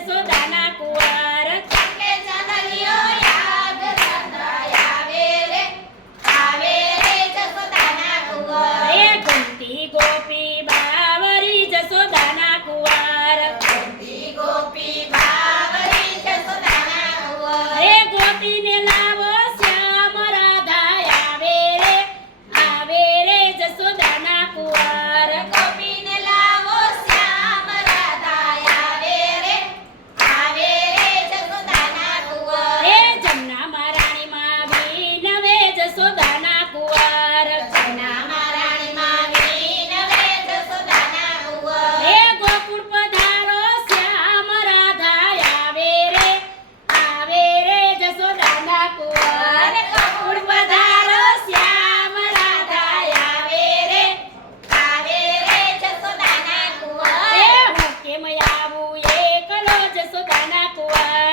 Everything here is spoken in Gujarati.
જસોદાના કુંવર કે ચાંદલિયો યાદ રાધા આવે રે જસોદાના કુંવર એ ગમતી ગોપી બાવરી જસોદાના કુંવર ગમતી ગોપી બાવરી જસોદાના કુંવર એ ગોપીને લાવો શ્યામ રાધા આવે રે જસોદાના કુંવર ગોપીને લાવો શ્યામ રાધા આવે રે જસોદાના કુંવર એ જમનામાં રાણીમાં વિનવે જસોદાના કુંવર જમનામાં રાણીમાં વિનવે જસોદાના કુંવર એ ગોકુળ પધારો શ્યામ રાધા આવે રે જસોદાના કુંવર ગોકુળ પધારો શ્યામ રાધા આવે રે જસોદાના કુંવર એ હું કેમ આવું એકલો જસોદાના કુંવર